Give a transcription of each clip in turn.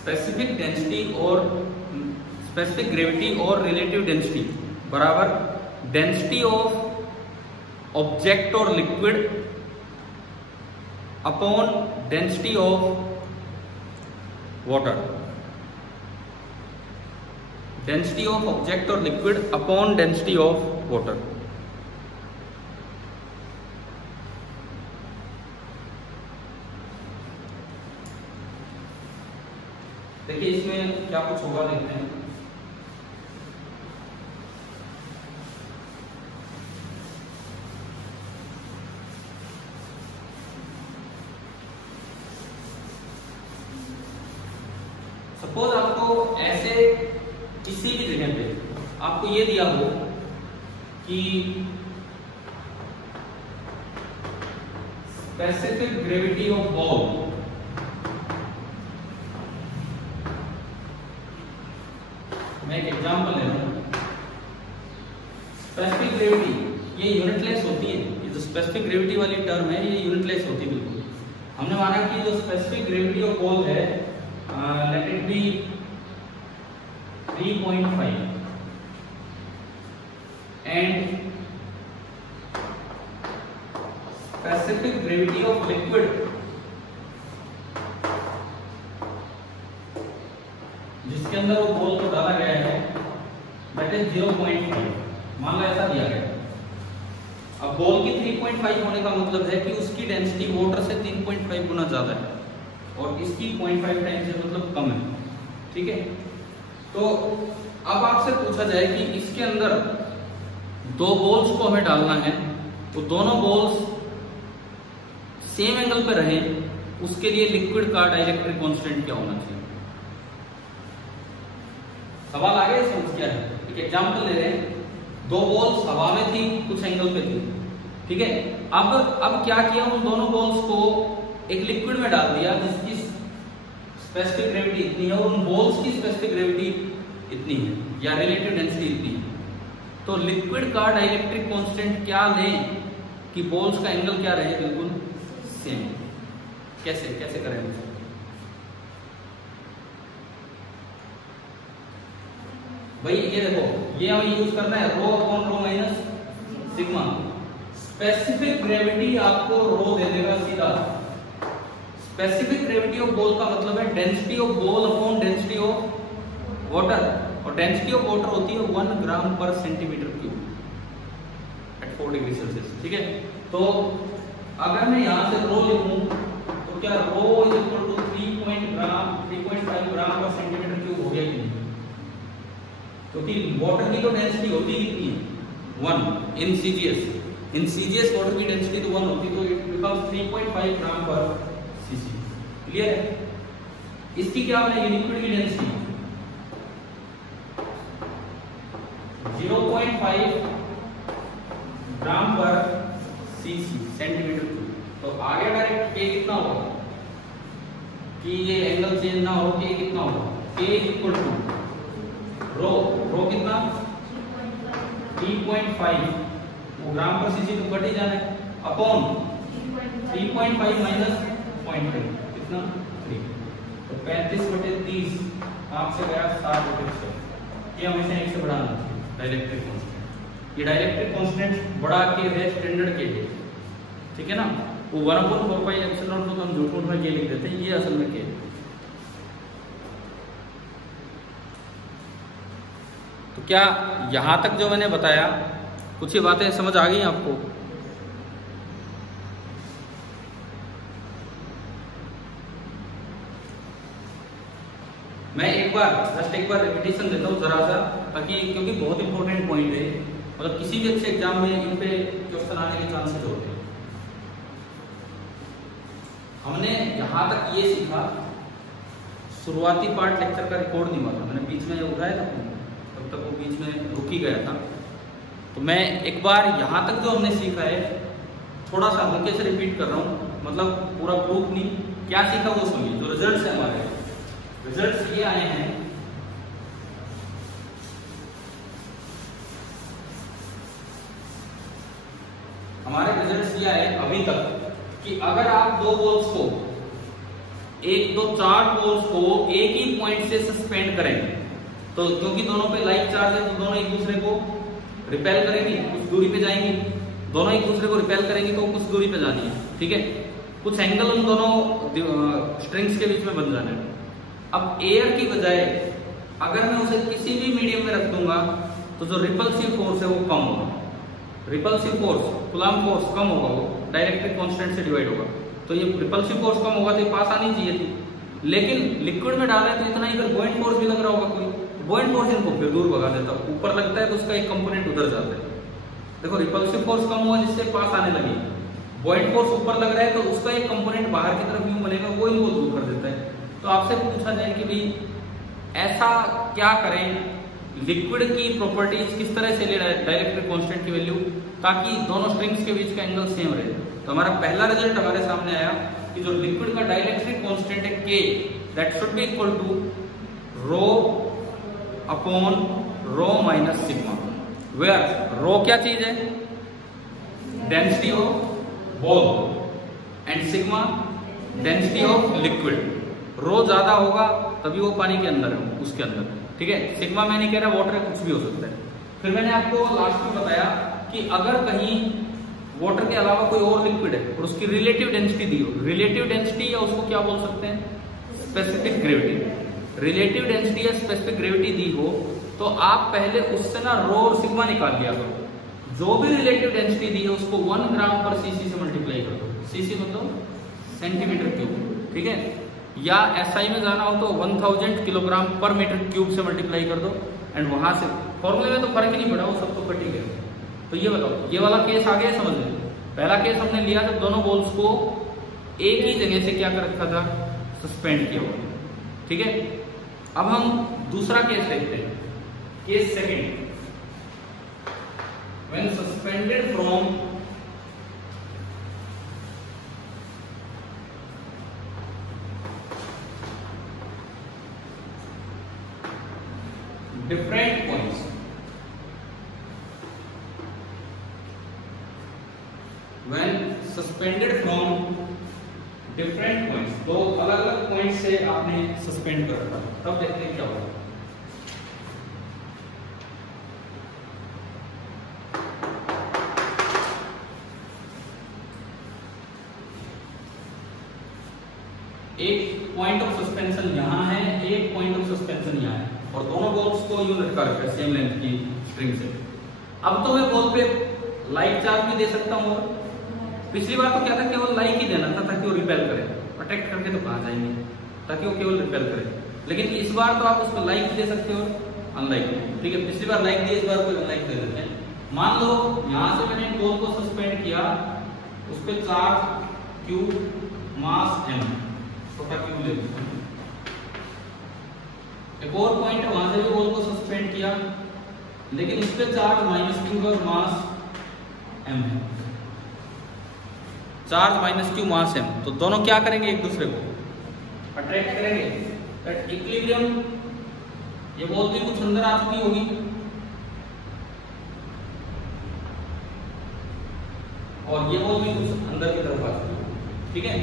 Specific density और specific gravity और relative density बराबर डेंसिटी ऑफ ऑब्जेक्ट और liquid upon density of water. Density of object और liquid upon density of water. देखिए इसमें क्या कुछ होगा, देखते हैं। सपोज आपको ऐसे किसी भी जगह पे आपको ये दिया हो कि स्पेसिफिक ग्रेविटी ऑफ बॉल मैं एक एग्जांपल ले रहा हूं। स्पेसिफिक ग्रेविटी ये यूनिटलेस होती है, ये जो स्पेसिफिक ग्रेविटी वाली टर्म है ये यूनिटलेस होती है बिल्कुल। हमने माना कि जो स्पेसिफिक ग्रेविटी ऑफ बॉल है let it be 3.5 and specific gravity of liquid जिसके अंदर वो बॉल को डाला गया है that is 0.5, मान लो ऐसा दिया गया। अब बॉल की 3.5 होने का मतलब है कि उसकी डेंसिटी वाटर से 3.5 गुना ज्यादा है और इसकी 0.5 टाइम से मतलब कम है, ठीक है। तो अब आपसे पूछा जाए कि इसके अंदर दो बॉल्स को हमें डालना है, तो दोनों बॉल्स सेम एंगल पे रहे, उसके लिए लिक्विड का डाइलेक्ट्रिक कांस्टेंट क्या होना चाहिए। सवाल आ गया, समझ क्या है। एक एग्जांपल ले रहे हैं, दो बॉल्स हवा में थी, कुछ एंगल पे थी, ठीक है। अब क्या किया, उन दोनों बॉल्स को एक लिक्विड में डाल दिया जिसकी स्पेसिफिक ग्रेविटी इतनी है और उन बॉल्स की स्पेसिफिक ग्रेविटी इतनी है या रिलेटिव डेंसिटी इतनी है। तो लिक्विड का डाइलेक्ट्रिक कांस्टेंट क्या लें कि बॉल्स का एंगल क्या रहे, बिल्कुल सेम। कैसे करेंगे? भाई ये देखो, ये हमें यूज करना है रो upon rho minus sigma. Specific gravity आपको रो दे देगा सीधा। स्पेसिफिक ग्रेविटी ऑफ बॉल का मतलब है density of ball upon density of water, और डेंसिटी ऑफ वाटर होती है 1 ग्राम पर centimetre cube at 4 degree Celsius, ठीक है। तो अगर मैं यहां से रो लिखूं तो क्या रो इज इक्वल टू 3.5 ग्राम पर सेंटीमीटर क्यूब हो गया कि नहीं? क्योंकि वाटर की तो डेंसिटी होती कितनी है 1 in CGS. In CGS water की डेंसिटी तो 1 होती, तो इट बिकम्स 3.5 ग्राम पर सीसी। क्लियर है? इसकी क्या बनेगी लिक्विड की डेंसिटी 0.5 ग्राम पर सीसी सेंटीमीटर क्यूब। तो आगे डायरेक्ट के कितना होगा कि ये एंगल चेंज ना हो, के कितना होगा के इक्वल टू रो कितना 3.5 वो ग्राम पर सीसी तो कट ही जाना है अपॉन 3.5 माइनस 0.5 कितना 3, तो 35/30 आपसे गया 7/6। ये हमेशा एक से बढ़ाना चाहिए डाइलेक्ट्रिक कांस्टेंट। ये डाइलेक्ट्रिक कांस्टेंट बड़ा के है, स्टैंडर्ड के है, ठीक है ना। वो 1/4πε0 तो हम झूठ में के लिख देते हैं, ये असल में के। तो क्या यहां तक जो मैंने बताया कुछ ही बातें समझ आ गई आपको? मैं एक बार रिपीटेशन देता हूँ जरा सा, ताकि क्योंकि बहुत इंपॉर्टेंट पॉइंट है, मतलब किसी भी अच्छे एग्जाम में इन पे क्वेश्चन आने के चांसेस होते हैं। हमने यहां तक ये सीखा, शुरुआती पार्ट लेक्चर का रिकॉर्ड नहीं हुआ था, मैंने बीच में उठाया था, तब तक वो बीच में रुक ही गया था। तो मैं एक बार यहाँ तक जो हमने सीखा है थोड़ा सा हल्के से रिपीट कर रहा हूँ, मतलब पूरा ग्रुप नहीं, क्या सीखा वो सुनिए। जो रिजल्ट्स है हमारे, रिजल्ट्स ये आए हैं हमारे रिजल्ट्स ये आए अभी तक कि अगर आप दो बॉल्स को एक दो चार पोल्स को एक ही पॉइंट से सस्पेंड करें, तो क्योंकि दोनों पे लाइक चार्ज है तो दोनों एक दूसरे को रिपेल करेंगी, कुछ दूरी पे जाएंगी, दोनों एक दूसरे को रिपेल करेंगी तो कुछ दूरी पे जानी है, ठीक है। कुछ एंगल उन दोनों स्ट्रिंग्स के बीच में बन जाना है। अब एयर की बजाय अगर मैं उसे किसी भी मीडियम में रख दूंगा तो जो रिपल्सिव फोर्स है वो कम होगा, रिपल्सिव फोर्स कूलम्ब फोर्स कम होगा, वो डाइलेक्ट्रिक कांस्टेंट से डिवाइड होगा, तो ये रिपल्सिव फोर्स कम होगा तो ये पास आनी चाहिए थी, लेकिन लिक्विड में डाल रहे हैं तो इतना ही, फिर बॉइंट फोर्स भी लग रहा होगा, कोई बॉइंट फोर्स इनको फिर दूर भगा देता है, ऊपर लगता है तो उसका एक कंपोनेंट उधर जाता है। देखो रिपल्सिव फोर्स कम हुआ जिससे पास आने लगी, बॉइंट फोर्स ऊपर लग रहा है तो उसका एक कंपोनेंट बाहर की तरफ यूं बनेगा, वो इनको दूर कर देता है। तो आपसे पूछा जाए कि भाई ऐसा क्या करें, लिक्विड की प्रॉपर्टीज किस तरह से ले डाइलेक्ट्रिक कांस्टेंट की वैल्यू, ताकि दोनों स्ट्रिंग्स के बीच का एंगल सेम रहे। तो हमारा पहला रिजल्ट हमारे सामने आया कि जो लिक्विड का डाइलेक्ट्रिक कांस्टेंट है K, that should be equal to rho upon rho minus sigma, where rho क्या चीज है, density of ball and sigma density of liquid. Rho ज्यादा होगा तभी वो पानी के अंदर है, उसके अंदर, ठीक है। सिग्मा मैं नहीं कह रहा, वाटर कुछ भी हो सकता है। फिर मैंने आपको लास्ट में बताया कि अगर कहीं वाटर के अलावा कोई और लिक्विड है और उसकी रिलेटिव डेंसिटी दी हो, रिलेटिव डेंसिटी या उसको क्या बोल सकते हैं, स्पेसिफिक ग्रेविटी, रिलेटिव डेंसिटी या स्पेसिफिक ग्रेविटी दी हो तो आप पहले उससे ना रो और सिग्मा निकाल लिया करो, जो भी रिलेटिव डेंसिटी दी है उसको 1 ग्राम पर सीसी से मल्टीप्लाई कर दो, सीसी मतलब सेंटीमीटर क्यूब, ठीक है, या एसआई में जाना हो तो 1000 किलोग्राम पर मीटर क्यूब से मल्टीप्लाई कर दो, एंड वहां से फॉर्मूले में तो फर्क ही नहीं पड़ा, वो सब तो कट ही गया। तो ये बताओ, ये वाला केस आ गया समझ में। पहला केस हमने लिया जब दोनों बॉल्स को एक ही जगह से क्या कर रखा था, सस्पेंड किया हुआ, ठीक है। अब हम दूसरा केस देखते हैं, case second, when suspended from different points, when suspended from different points, तो अलग अलग पॉइंट से आपने सस्पेंड कर रखा, तब देखते हैं क्या होगा। एक पॉइंट ऑफ सस्पेंशन यहां है, एक पॉइंट ऑफ सस्पेंशन यहां है, और दोनों बॉल्स को यूं लटका रखा है सेम लेंथ की स्ट्रिंग से। अब तो मैं बॉल पे लाइक चार्ज भी दे सकता हूँ, और पिछली बार तो क्या था, केवल लाइक ही देना था ताकि वो रिपेल करे, प्रोटेक्ट करके तो कहाँ जाएंगे, ताकि वो केवल रिपेल करे। लेकिन इस बार तो आप उसको लाइक दे सकते हो, अनलाइक, ठीक है। पिछली बार लाइक दिए, इस बार कोई अनलाइक दे देते हैं। मान लो यहाँ से मैंने बॉल को सस्पेंड किया, उस पर चार्ज Q, मास M, छोटा Q ले लो। एक और पॉइंट है, वहां से भी बॉल को सस्पेंड किया, लेकिन उस पर चार्ज -Q और मास M है, चार्ज -Q मास M, तो दोनों क्या करेंगे, एक दूसरे को अट्रैक्ट करेंगे, दैट इक्विलिब्रियम। ये बॉल भी कुछ अंदर आ चुकी होगी, और ये बॉल भी कुछ अंदर की तरफ आ चुकी होगी, ठीक है।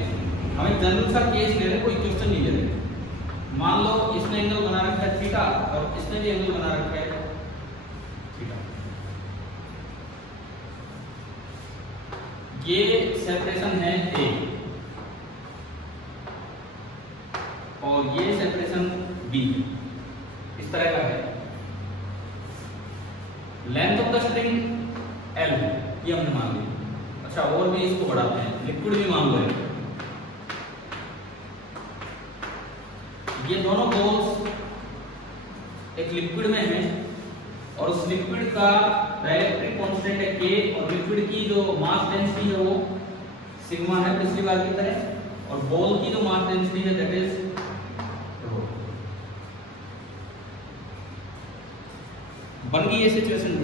हम एक जनरल सा केस ले रहे, कोई क्वेश्चन नहीं ले रहे। मान लो इसने एंगल बना रखा है थीटा, और इसने भी एंगल बना रखा है थीटा। ये सेपरेशन है A, और ये सेपरेशन B, इस तरह का है। Length of the string L, ये हमने मान ली। अच्छा, और भी इसको बढ़ाते हैं, लिक्विड भी मान लो। ये दोनों बॉल्स एक लिक्विड में है, और उस लिक्विड का डाइलेक्ट्रिक कांस्टेंट है K, और लिक्विड की जो मास डेंसिटी है वो सिग्मा है पिछली बार की तरह, और बॉल की जो मास डेंसिटी है दैट इज रो। बन गई ये सिचुएशन।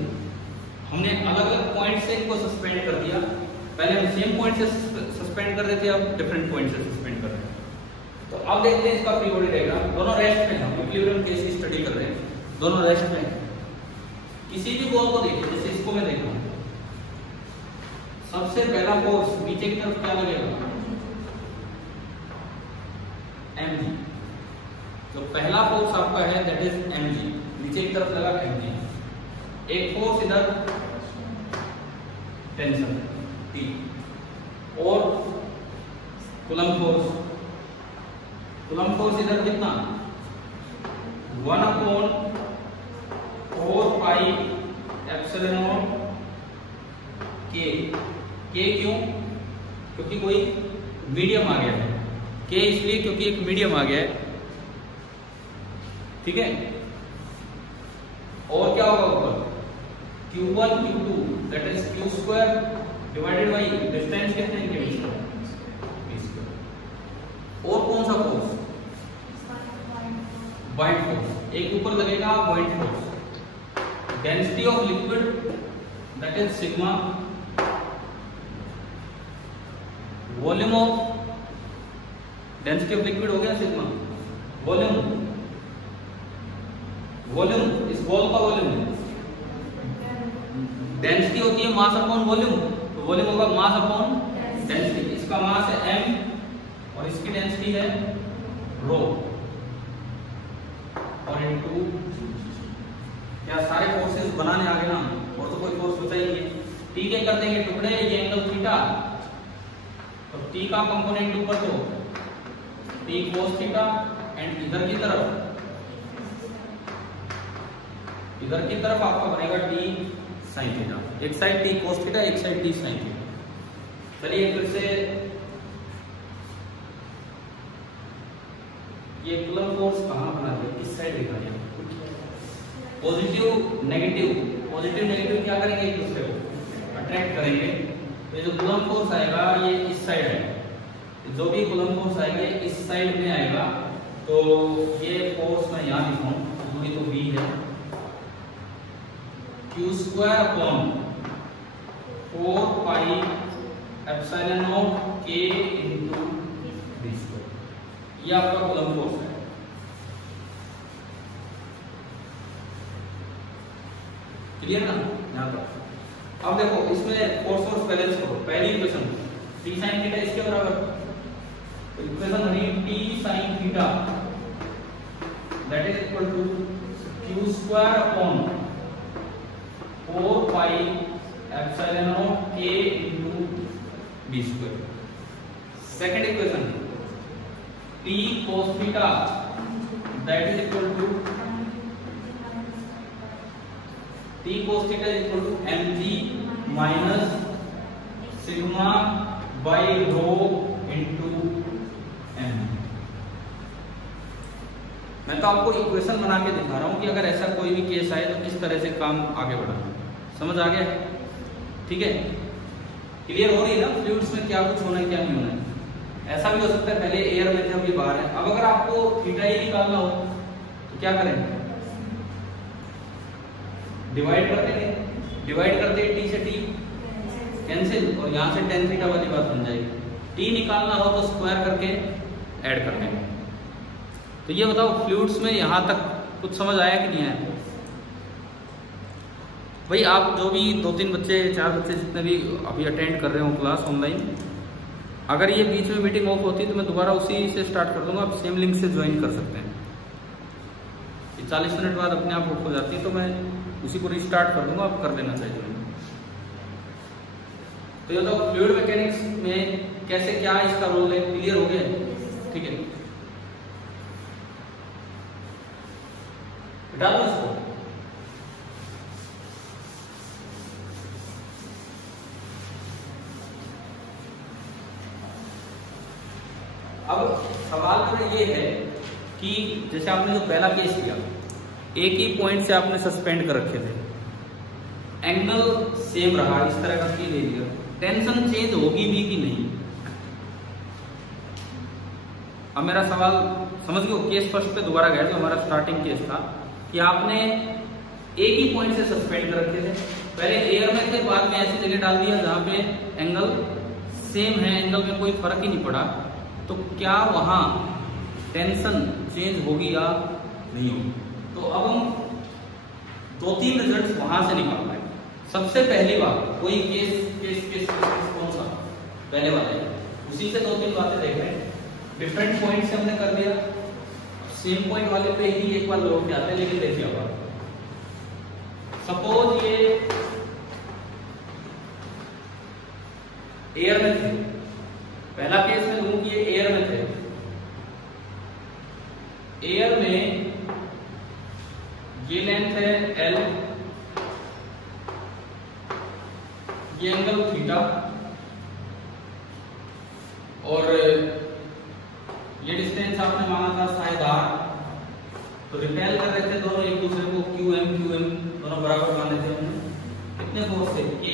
हमने अलग अलग पॉइंट से इनको सस्पेंड कर दिया, पहले हम सेम पॉइंट से सस्पेंड कर रहे थे, अब डिफरेंट पॉइंट से सस्पेंड कर रहे हैं। तो अब देखते हैं इसका फ्री बॉडी रहेगा। दोनों रेस्ट में, हम इक्विलिब्रियम केस की स्टडी कर रहे हैं, दोनों रेस्ट में। किसी भी बॉल को देखिए, जैसे इसको मैं देख रहा हूं, सबसे पहला फोर्स नीचे की तरफ क्या लगेगा, mg। तो पहला फोर्स आपका है दैट इज mg, नीचे की तरफ लगा mg। एक फोर्स इधर टेंशन T, और कूलम्ब फोर्स इधर कितना 1/4πε0 K। क्यों? क्योंकि कोई मीडियम आ गया है। K इसलिए क्योंकि एक मीडियम आ गया है, ठीक है। और क्या होगा ऊपर Q1 Q2 that is Q² divided by distance कितने हैं V²। और कौन सा फोर्स वाइट फोर्स, एक ऊपर लगेगा white force. Density of liquid that is sigma, volume of density of liquid हो गया सिग्मा, वॉल्यूम इस बॉल का वॉल्यूम, डेंसिटी होती है मास अपॉन वॉल्यूम, तो वॉल्यूम होगा मास अपॉन डेंसिटी। इसका मास है m और इसकी डेंसिटी है रो, और इनटू क्या सारे फोर्सेस बनाने आ गए ना, और तो कोई फोर्स बचा ही नहीं। ठीक है, कर देंगे टुकड़े, ये एंगल थीटा और t का कंपोनेंट ऊपर तो t cos थीटा, एंड इधर की तरफ आपका बनेगा t sin थीटा। एक साइड t cos थीटा, एक साइड t sin थीटा। चलिए फिर से ये कूलम्ब फोर्स कहां बना दिया, किस साइड दिखा दिया, पॉजिटिव नेगेटिव क्या करेंगे, एक दूसरे को अट्रैक्ट करेंगे। तो ये जो कूलम्ब फोर्स आएगा ये इस साइड है, जो भी कूलम्ब फोर्स आएगा ये इस साइड में आएगा। तो ये फोर्स मैं यहां लिखूं, दूरी तो v है, Q² upon 4πε0 K into v²। ये आपका कूलम्ब फोर्स है। क्लियर ना यहां पर? अब देखो इसमें फोर्स बैलेंस करो। पहली इक्वेशन t sin थीटा इसके बराबर, तो इक्वेशन बनी t sin theta that is equal to Q² upon 4πε0 K into v²। Second equation t cos theta that is equal to t cos theta is equal to mg minus sigma by rho into m। मैं तो आपको equation बना के दिखा रहा हूं कि अगर ऐसा कोई भी केस आए तो किस तरह से काम आगे बढ़ाना। समझ आ गया? ठीक है, क्लियर हो रही है ना फ्लूइड्स में क्या कुछ होना है क्या नहीं होना है। ऐसा भी हो सकता है पहले एयर में थे अभी बाहर है। अब अगर आपको थीटा ही निकालना हो तो क्या करें, डिवाइड कर देंगे, डिवाइड करते टी से टी कैंसिल, और यहाँ से tan थीटा वाली बात बन जाएगी। टी निकालना हो तो स्क्वायर करके ऐड कर देंगे। तो ये बताओ फ्लूइड्स में यहाँ तक कुछ समझ आया कि नहीं आया? भाई आप जो भी 2-3 बच्चे 4 बच्चे जितने भी अभी अटेंड कर रहे हो क्लास ऑनलाइन, अगर ये बीच में मीटिंग ऑफ होती है तो मैं दोबारा उसी से स्टार्ट कर दूंगा, आप सेम लिंक से ज्वाइन कर सकते हैं। 40 मिनट बाद अपने आप ऑफ हो जाती है तो मैं उसी को रिस्टार्ट कर दूंगा, आप कर लेना चाहिए। तो ये तो फ्लूइड मैकेनिक्स में कैसे क्या इसका रोल है, क्लियर हो गया? ठीक है, हटा दो इसको। अब सवाल मेरा ये है कि जैसे आपने जो पहला केस लिया, एक ही पॉइंट से आपने सस्पेंड कर रखे थे, एंगल सेम रहा, इस तरह का की ले लिया, टेंशन चेंज होगी भी कि नहीं? अब मेरा सवाल समझ गए? केस फर्स्ट पे दोबारा गया जो हमारा स्टार्टिंग केस था कि आपने एक ही पॉइंट से सस्पेंड कर रखे थे, पहले एयर में थे, बाद में ऐसी जगह डाल दिया जहां पे एंगल सेम है, एंगल में कोई फर्क ही नहीं पड़ा, तो क्या वहां टेंशन चेंज होगी या नहीं होगी? तो अब हम 2-3 रिजल्ट्स वहां से निकाल पाए। सबसे पहली बात, कोई केस कौन सा पहले वाला है, उसी से 2-3 बातें देख रहे हैं। डिफरेंट पॉइंट से हमने कर दिया, सेम पॉइंट वाले पे ही एक बार लौट के आते हैं। लेकिन देखिए अब सपोज ये एयर में थे, पहला केस में लूं कि ये एयर में थे, एयर में ये लेंथ है L, ये एंगल थीटा, और ये डिस्टेंस आपने माना था शायद r, तो रिपेल कर रहे थे दोनों एक दूसरे को, QM दोनों बराबर माने थे हमने, कितने फोर्स से K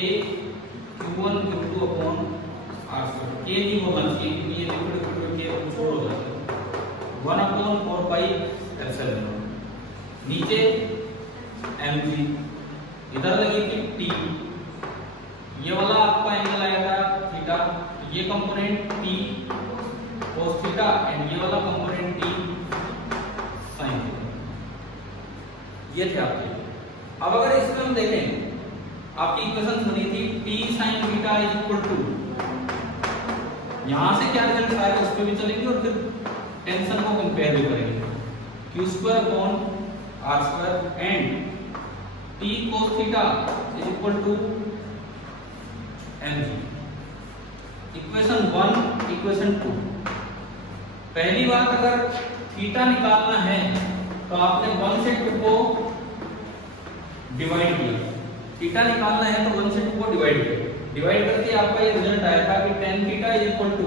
Q1 Q2 upon r², K नहीं होगा क्योंकि ये लिक्विड के छोड़ हो जाता है, 1 अपॉन 4 पाई एप्सिलॉन, नीचे mg, इधर लगी थी T, ये वाला आपका एंगल आएगा थीटा, ये component T cos theta and ये वाला कंपोनेंट T sin थीटा, ये थे आपके। अब अगर इसमें हम देखें, आपकी इक्वेशन सुनी थी T sin theta is equal to, यहां से क्या रिजल्ट आएगा उस पे भी चलेंगे और फिर टेंशन को कंपेयर भी करेंगे, q² upon r² and T cos theta is equal to mg। Equation 1 equation 2, पहली बात अगर थीटा निकालना है तो आपने 1 से 2 को डिवाइड किया, थीटा निकालना है तो 1 से 2 को डिवाइड किया, डिवाइड करके आपका ये रिजल्ट आया था कि tan theta is equal to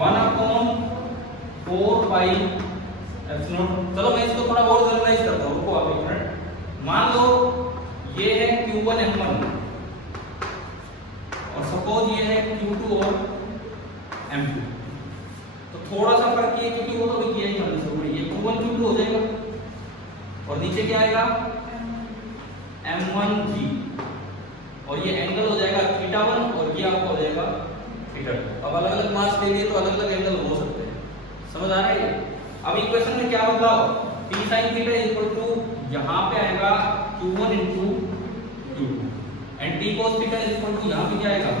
1 upon 4 pi epsilon. चलो मैं इसको थोड़ा और जनरलाइज करता हूं, रुको आप एक मिनट। मान लो ये है Q1 M1 और सपोज ये है Q2 और M2, तो थोड़ा सा फर्क ये क्योंकि वो तो भी किया ही हमने शुरू, ये Q1 Q2 हो जाएगा और नीचे क्या आएगा M1G, और ये एंगल हो जाएगा θ1 और ये आपका हो जाएगा θ2। अब अलग अलग मास के लिए तो अलग अलग एंगल हो सकते हैं, समझ आ रहा है? अब इक्वेशन में क्या बदलाव, T sin θ is equal to यहां पे आएगा Q1 into Q2 and T cos θ is equal to यहां पे क्या आएगा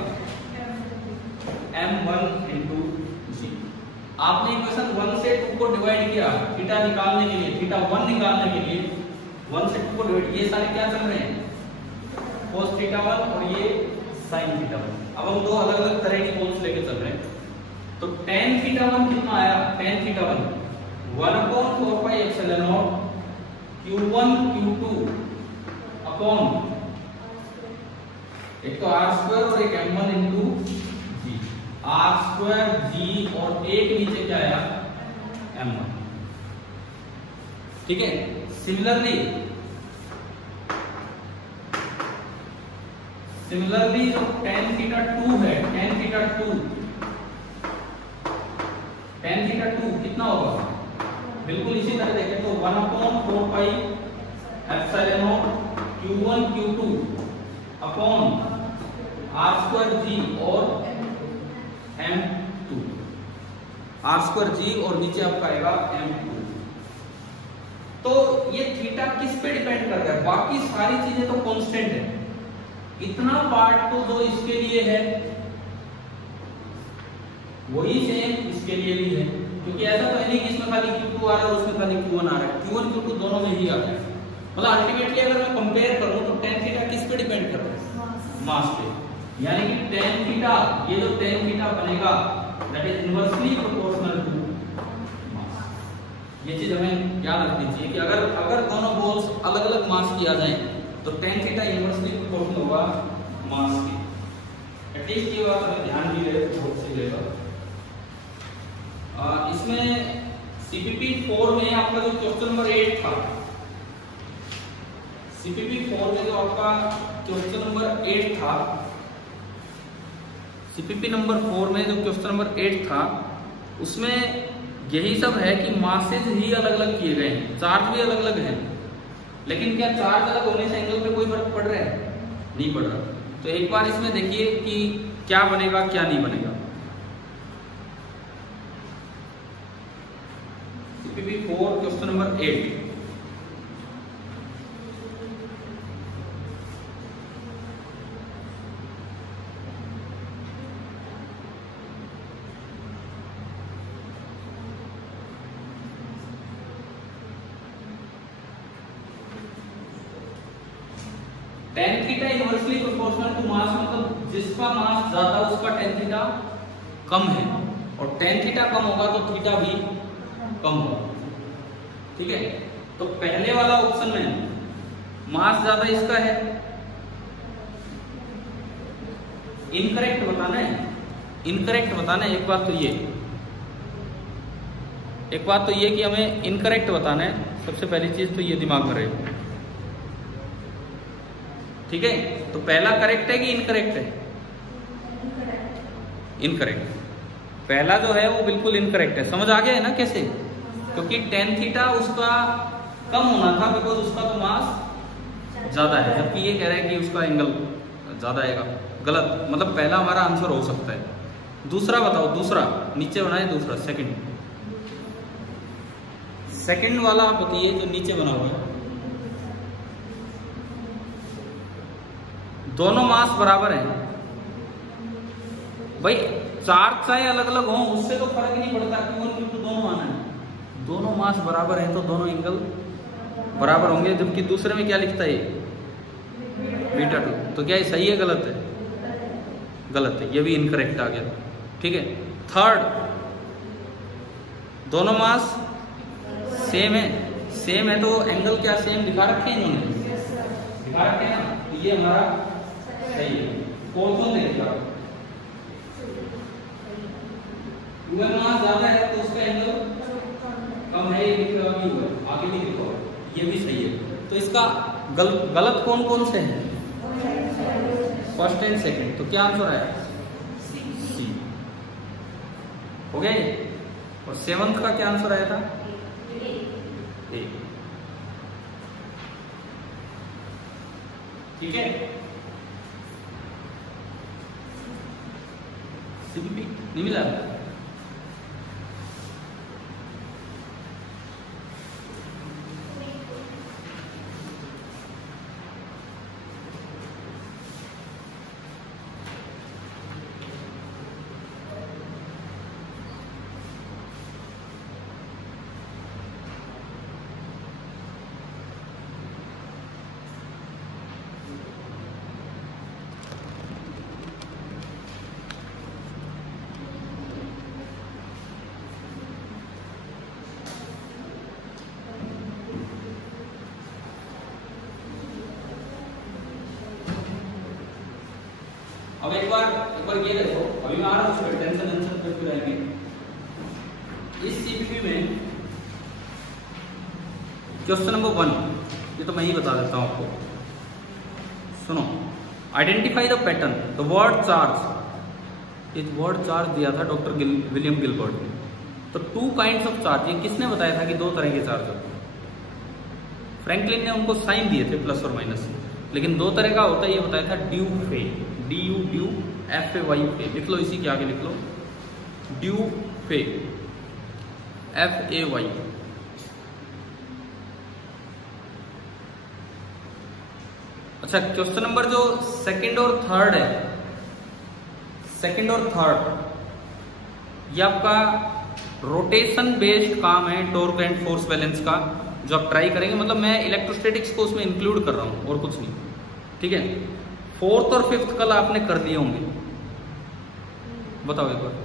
M1 into G। आपने इक्वेशन 1 से 2 को डिवाइड किया थीटा निकालने के लिए, θ1 निकालने के लिए 1 से 2 को डिवाइड, ये सारे क्या चल रहे हैं cos θ1 और ये sin θ1। अब हम दो अलग अलग तरह की कोन्स लेके चल रहे हैं, तो tan θ1 कितना आया, tan θ1 1/4 pi epsilon not Q1 Q2 upon एक तो r² और एक M1 into G, r² G और एक नीचे क्या आया M1, ठीक है। सिमिलरली जो tan θ2 है, tan θ2 कितना होगा, बिल्कुल इसी तरह देखें तो 1/4 pi epsilon not Q1 Q2 upon r² G और M2, r² G और नीचे आपका आएगा M2। तो ये थीटा किस पे डिपेंड कर रहा है, बाकी सारी चीजें तो कांस्टेंट है, इतना पार्ट तो जो इसके लिए है वही सेम इसके लिए भी है, क्योंकि ऐसा तो है नहीं कि इसमें खाली Q2 आ रहा है और उसमें खाली Q1 आ रहा है, Q1 Q2 दोनों में ही आ रहा है। मतलब अल्टीमेटली अगर मैं कंपेयर करूं तो tan थीटा किस पे डिपेंड कर रहा है, मास पे, यानी कि tan थीटा, ये जो tan थीटा बनेगा that is inversely proportional to mass. ये चीज हमें याद रखनी चाहिए कि अगर दोनों बॉल्स अलग अलग मास की आ जाए तो tan थीटा इनवर्सली प्रोपोर्शनल होगा मास के। एटलीस्ट ये बात हमें ध्यान भी रहे, बहुत सही रहेगा। इसमें CPP 4 में आपका जो क्वेश्चन नंबर 8 था, CPP 4 में जो आपका क्वेश्चन नंबर 8 था, CPP नंबर 4 में जो क्वेश्चन नंबर 8 था उसमें यही सब है कि मासेज ही अलग अलग किए गए हैं, चार्ज भी अलग अलग हैं, लेकिन क्या चार्ज अलग होने से एंगल पे कोई फर्क पड़ रहा है, नहीं पड़ रहा। तो एक बार इसमें देखिए कि क्या बनेगा क्या नहीं बनेगा। CPP 4 question number 8, tan theta inversely proportional to mass, मतलब जिसका मास ज्यादा उसका tan थीटा कम है, और tan थीटा कम होगा तो थीटा भी कम होगा। ठीक है, तो पहले वाला ऑप्शन में मास ज्यादा इसका है, इनकरेक्ट बताना है, इनकरेक्ट बताना है। एक बात तो ये कि हमें इनकरेक्ट बताना है, सबसे पहली चीज तो ये दिमाग में रहे। ठीक है, तो पहला करेक्ट है कि इनकरेक्ट है? इनकरेक्ट। पहला जो है वो बिल्कुल इनकरेक्ट है। समझ आ गया है ना कैसे? क्योंकि tan थीटा उसका कम होना था, बिकॉज उसका तो मास ज्यादा है, जबकि ये कह रहा है कि उसका एंगल ज्यादा आएगा। गलत, मतलब पहला हमारा आंसर हो सकता है। दूसरा बताओ, दूसरा नीचे बनाए, दूसरा सेकंड वाला आप बताइए जो नीचे बना हुआ है। दोनों मास बराबर हैं भाई, चार्ज चाहे अलग अलग हो उससे तो फर्क नहीं पड़ता, क्योंकि दोनों आना है। दोनों मास बराबर हैं तो दोनों एंगल बराबर होंगे। जबकि दूसरे में क्या लिखता है बीटा 2, तो क्या ये सही है गलत है? गलत है, ये भी इनकरेक्ट आ गया। ठीक है, थर्ड, दोनों मास सेम है तो एंगल क्या सेम दिखा रखे हैं इन्होंने, दिखा रखे हैं ना, तो ये हमारा सही है। कौन देखेगा? अगर मास ज्यादा है तो उसका एंगल कम है, ये दिख रहा है, आगे भी देखो ये भी सही है। तो इसका गलत कौन से हैं? First and second. तो क्या आंसर आया? सी हो गया। और सेवंथ का क्या आंसर आया था? ए। ठीक है, नहीं मिला? अब एक बार ये देखो, अभी मैं आ रहा हूँ उस पर, टेंशन करते रहेंगे। इस सीपीपी में क्वेश्चन नंबर 1, ये तो मैं ही बता देता हूँ आपको, सुनो। Identify the pattern, the word charge. एक वर्ड चार्ज दिया था डॉक्टर विलियम गिलबर्ट ने। तो 2 काइंड्स ऑफ चार्ज, ये किसने बताया था कि 2 तरह के चार्ज होते हैं? फ्रैंकलिन ने उनको साइन दिए थे प्लस और माइनस, लेकिन 2 तरह का होता है ये बताया था। ड्यू फे, DU FAY फे, लिख लो, इसी के आगे लिख लो, ड्यू फे FAY। अच्छा, क्वेश्चन नंबर जो सेकंड और थर्ड है, सेकंड और थर्ड ये आपका रोटेशन बेस्ड काम है, टॉर्क एंड फोर्स बैलेंस का, जो आप ट्राई करेंगे। मतलब मैं इलेक्ट्रोस्टैटिक्स को उसमें इंक्लूड कर रहा हूं और कुछ नहीं। ठीक है, 4th और 5th कल आपने कर लिए होंगे, बताओ एक बार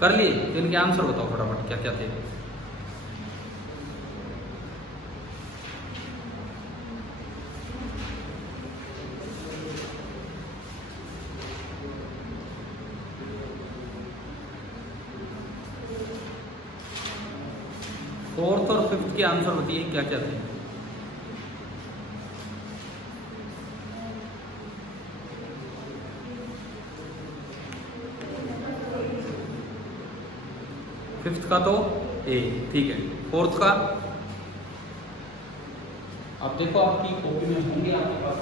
कर लिए? तो इनके आंसर बताओ फटाफट, क्या क्या थे? फोर्थ और 5th के आंसर बताइए क्या क्या थे? फिफ्थ का तो ए, ठीक है। 4th का अब देखो आपकी कॉपी में होंगे, आपके पास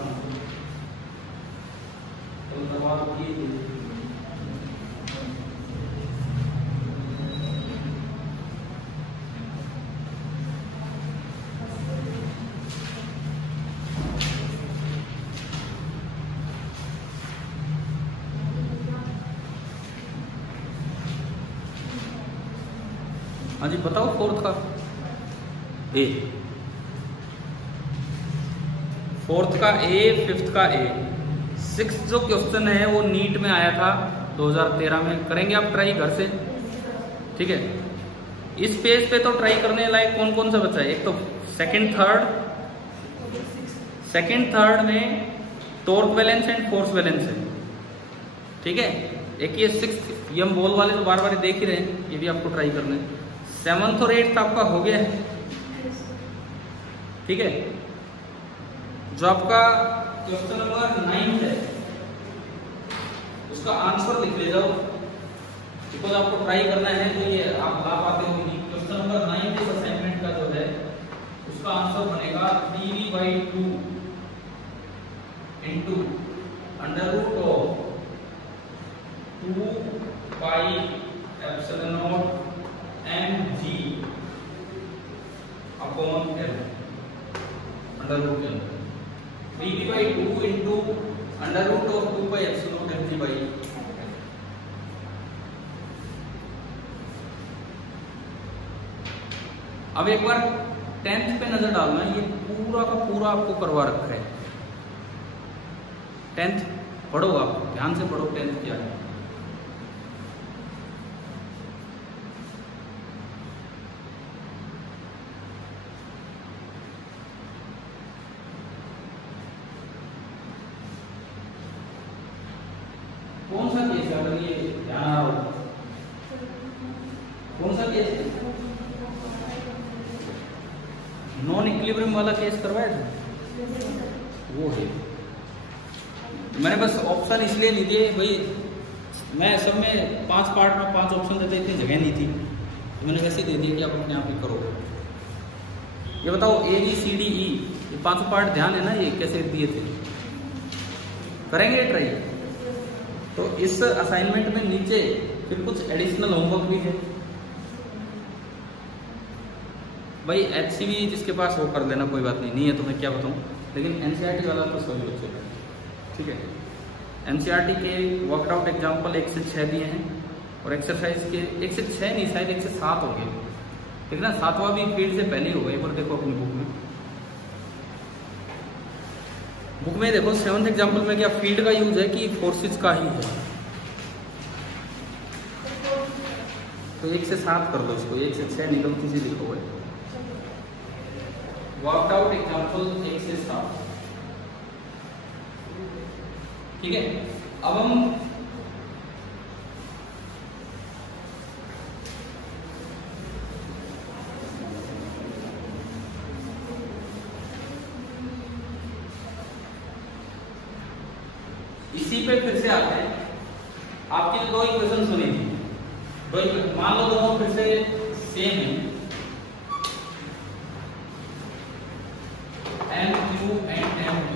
हाँ जी बताओ। 4th का ए, 4th का ए, 5th का ए। 6th जो क्वेश्चन है वो नीट में आया था 2013 में। करेंगे आप ट्राई घर से, ठीक है। इस पेज पे तो ट्राई करने लायक कौन कौन सा बचा है? एक तो सेकंड थर्ड में torque balance and force balance है, ठीक है। एक ये 6th, ये हम बॉल वाले तो बार बार देख ही रहे हैं, ये भी आपको ट्राई करना है। 7th और 8th आपका हो गया है, ठीक है। जो आपका क्वेश्चन नंबर 9 है उसका आंसर लिख ले जाओ, बिकॉज आपको ट्राई करना है तो ये आप ला पाते हो नहीं। क्वेश्चन नंबर 9 इस असाइनमेंट का जो है उसका आंसर बनेगा 3/2 into under root of 2 pi epsilon not mg upon l under root l। 3/2 into under root of 2 pi epsilon not mg by. अब एक बार 10th पे नजर डालना, ये पूरा का पूरा आपको करवा रखा है। 10th पढ़ो, आप ध्यान से पढ़ो 10th क्या है। कौन सा केस है? अगर ये ध्यान आ रहा हो, कौन सा केस है? नॉन इक्विलिब्रियम वाला केस करवाया था, वो है। मैंने बस ऑप्शन इसलिए नहीं दिए भाई, मैं सब में 5 पार्ट में 5 ऑप्शन देते, इतनी जगह नहीं थी तो मैंने वैसे दे दिया कि आप अपने आप ही करो। ये बताओ ABCDE ये 5 पार्ट ध्यान है ना, ये कैसे दिए थे? करेंगे ट्राई। तो इस असाइनमेंट में नीचे फिर कुछ एडिशनल होमवर्क भी है भाई। HCV जिसके पास वो कर लेना, कोई बात नहीं है तो मैं क्या बताऊं, लेकिन NCERT वाला तो सभी बच्चों का, ठीक है। NCERT के वर्कआउट एग्जाम्पल 1 से 6 दिए हैं और एक्सरसाइज के 1 से 6 नहीं, शायद 1 से 7 हो गए, ठीक ना। 7वां भी फील्ड से पहले ही होगा। एक बार देखो अपनी बुक में देखो 7th एग्जाम्पल में क्या फील्ड का यूज है कि फोर्सेज का ही है। तो 1 से 7 कर लो इसको, 1 से 6 निकल किसी लिखो है। वर्कड आउट एग्जाम्पल 1 से 7, ठीक है। अब हम इसी पे फिर से आते हैं। आपकी 2 इक्वेशन सुनी थी, 2 मान लो दोनों फिर से सेम है, MQ एंड MQ,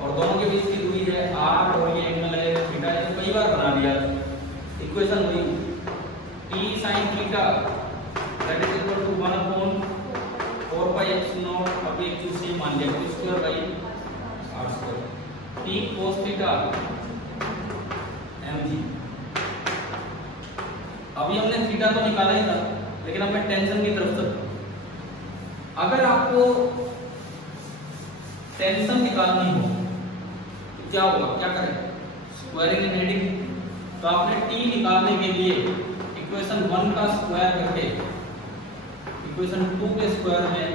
और दोनों के बीच की दूरी है R और ये एंगल लगेगा थीटा। ये कई बार बना दिया इक्वेशन हुई T sin theta that is equal to 1/4 pi epsilon not, अब एक चीज से मान लिया q² by r², T cos theta mg। अभी हमने थीटा तो निकाला ही था, लेकिन अब मैं टेंशन की तरफ चलता हूं। अगर आपको टेंशन निकालनी हो तो क्या होगा, क्या करें? Squaring and adding. तो आपने T निकालने के लिए इक्वेशन 1 का स्क्वायर करके इक्वेशन 2 के स्क्वायर में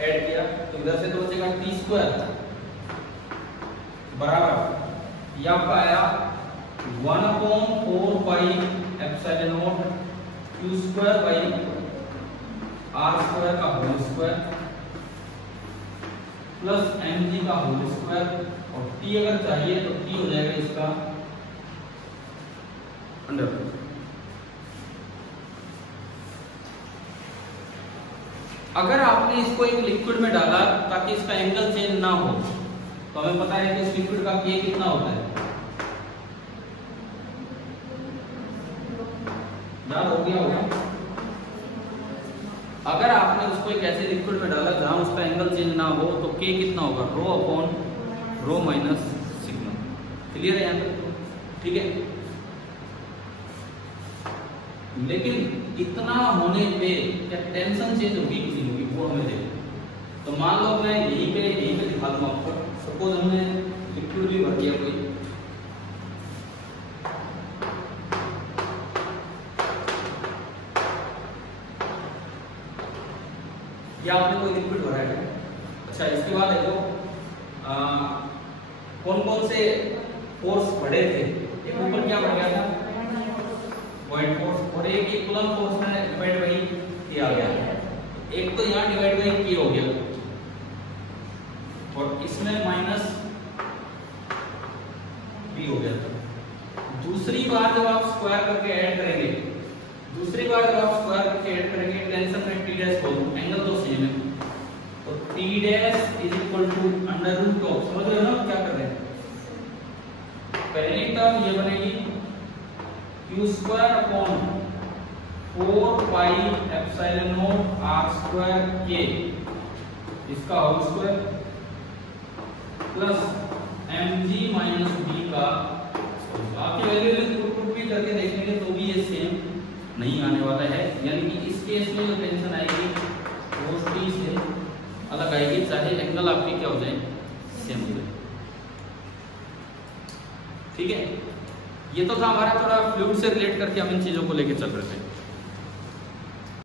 ऐड किया, तो इधर से तो बचेगा T² बराबर, ये आपका आया 1/4 pi epsilon not q² by r² का होल स्क्वायर प्लस mg का होल स्क्वायर, और t अगर चाहिए तो t हो जाएगा इसका अंडर। अगर आपने इसको एक लिक्विड में डाला ताकि इसका एंगल चेंज ना हो, तो हमें पता है कि इस लिक्विड का K कितना होता है, याद हो गया होगा। अगर आपने उसको एक ऐसे लिक्विड में डाला जहां उसका एंगल चेंज ना हो, तो K कितना होगा, ρ/ρ माइनस सिग्मा। क्लियर है यहाँ तक? ठीक है। लेकिन इतना होने पे क्या टेंशन चेंज होगी? नहीं होगी। वो हमें दे। तो मान लो मैं यहीं पे दिखा दूँ आपको। सपोज हमने लिक्विड भी भर दिया कोई, या आपने कोई लिक्विड भरा है। अच्छा, इसके बाद देखो कौन कौन से फोर्स बढ़े थे। एक ऊपर क्या बढ़ गया था, पॉइंट फोर्स, और एक कूलम फोर्स में डिवाइड बाई किया गया। एक तो यहाँ डिवाइड बाई के हो गया, और इसमें माइनस बी हो गया। दूसरी बार जब आप स्क्वायर करके ऐड करेंगे, टेंशन में टी डैश को एंगल तो सेम है, तो T dash is equal to under root of, समझ रहे हो ना क्या कर रहे हैं। पहली टर्म ये बनेगी q square upon 4 pi epsilon not r square k, इसका whole square plus mg minus b का। आपकी वैल्यू पुट भी करके देखेंगे तो भी ये सेम नहीं आने वाला है, यानी कि इस केस में जो टेंशन आएगी वो t से अलग आएगी, चाहे एंगल आपकी क्या हो जाए, सेम हो जाए। ठीक है, ये तो था हमारा थोड़ा फ्लूइड से रिलेट करके हम इन चीजों को लेके चल रहे थे।